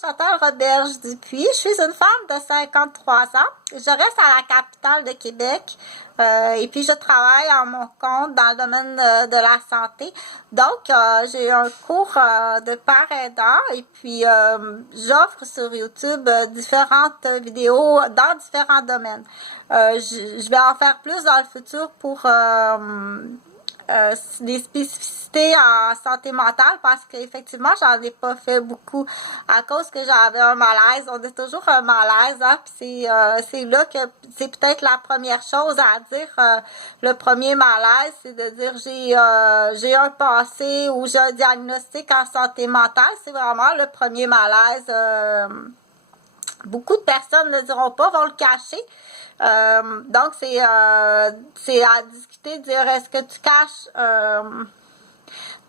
Chantal Roberge-Dupuis. Je suis une femme de 53 ans. Je reste à la capitale de Québec et puis je travaille à mon compte dans le domaine de la santé. Donc, j'ai un cours de père aidant et puis j'offre sur YouTube différentes vidéos dans différents domaines. Je vais en faire plus dans le futur pour des spécificités en santé mentale parce qu'effectivement, j'en ai pas fait beaucoup à cause que j'avais un malaise. On a toujours un malaise, hein, puis c'est là que c'est peut-être la première chose à dire. Le premier malaise, c'est de dire j'ai un passé ou j'ai un diagnostic en santé mentale. C'est vraiment le premier malaise. Beaucoup de personnes ne le diront pas, vont le cacher. Donc, c'est à discuter, dire est-ce que tu caches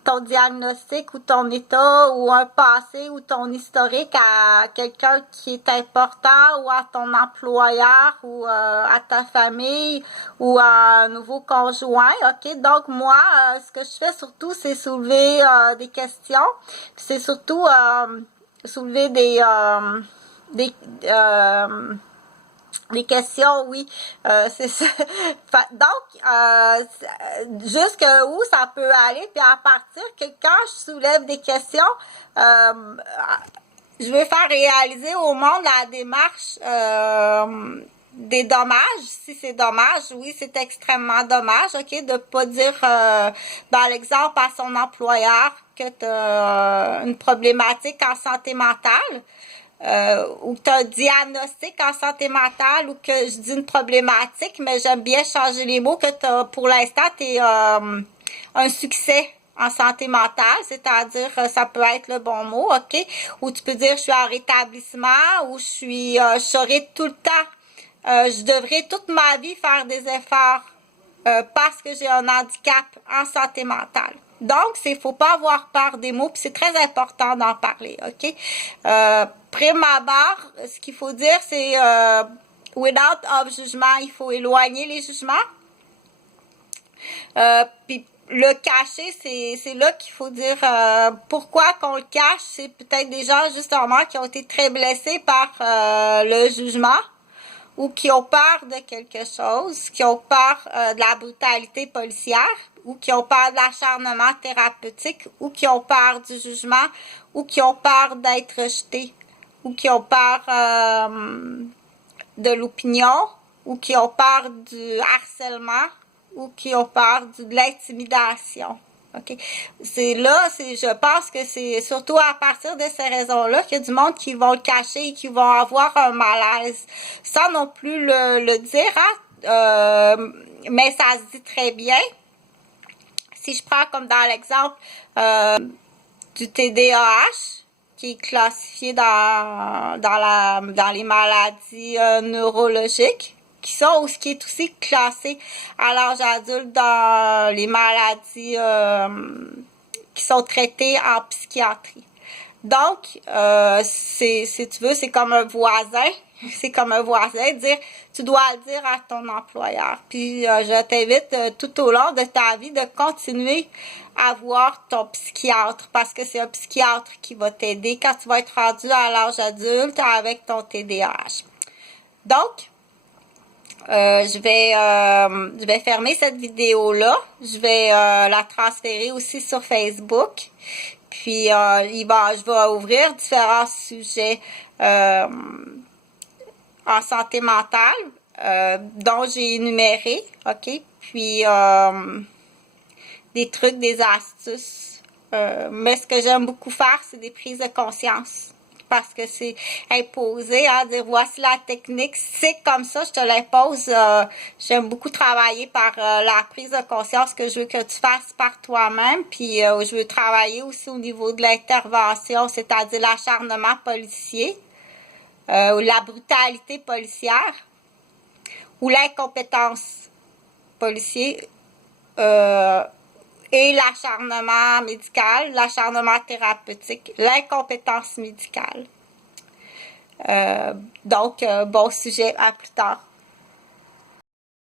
ton diagnostic ou ton état ou un passé ou ton historique à quelqu'un qui est important ou à ton employeur ou à ta famille ou à un nouveau conjoint, ok? Donc, moi, ce que je fais surtout, c'est soulever des questions. C'est surtout soulever des questions, oui, c'est ça. Donc, jusque où ça peut aller, puis à partir que quand je soulève des questions, je vais faire réaliser au monde la démarche des dommages. Si c'est dommage, oui, c'est extrêmement dommage, ok, de pas dire, dans l'exemple à son employeur que tu as une problématique en santé mentale. Ou que tu as un diagnostic en santé mentale ou que je dis une problématique, mais j'aime bien changer les mots, que pour l'instant, tu es un succès en santé mentale, c'est-à-dire ça peut être le bon mot, ok? Ou tu peux dire je suis en rétablissement ou je serai tout le temps, je devrais toute ma vie faire des efforts parce que j'ai un handicap en santé mentale. Donc, faut pas avoir peur des mots, puis c'est très important d'en parler, ok? Prime abord, ce qu'il faut dire, c'est without of jugement, il faut éloigner les jugements. Puis le cacher, c'est là qu'il faut dire pourquoi qu'on le cache. C'est peut-être des gens, justement, qui ont été très blessés par le jugement ou qui ont peur de quelque chose, qui ont peur de la brutalité policière, ou qui ont peur de l'acharnement thérapeutique, ou qui ont peur du jugement, ou qui ont peur d'être rejetés, ou qui ont peur de l'opinion, ou qui ont peur du harcèlement, ou qui ont peur de l'intimidation. Okay. Je pense que c'est surtout à partir de ces raisons-là qu'il y a du monde qui vont le cacher et qui vont avoir un malaise, sans non plus le dire, hein? Mais ça se dit très bien. Si je prends comme dans l'exemple du TDAH, qui est classifié dans les maladies neurologiques, qui est aussi classé à l'âge adulte dans les maladies qui sont traitées en psychiatrie. Donc, si tu veux, c'est comme un voisin. C'est comme un voisin, dire, tu dois le dire à ton employeur. Puis, je t'invite tout au long de ta vie de continuer à voir ton psychiatre parce que c'est un psychiatre qui va t'aider quand tu vas être rendu à l'âge adulte avec ton TDAH. Donc, je vais fermer cette vidéo-là. Je vais la transférer aussi sur Facebook. Puis, je vais ouvrir différents sujets en santé mentale dont j'ai énuméré, ok? Puis, des trucs, des astuces. Mais ce que j'aime beaucoup faire, c'est des prises de conscience. Parce que c'est imposé, hein, dire voici la technique, c'est comme ça, je te l'impose. J'aime beaucoup travailler par la prise de conscience que je veux que tu fasses par toi-même, puis je veux travailler aussi au niveau de l'intervention, c'est-à-dire l'acharnement policier, ou la brutalité policière, ou l'incompétence policière, et l'acharnement médical, l'acharnement thérapeutique, l'incompétence médicale. Donc, bon sujet, à plus tard.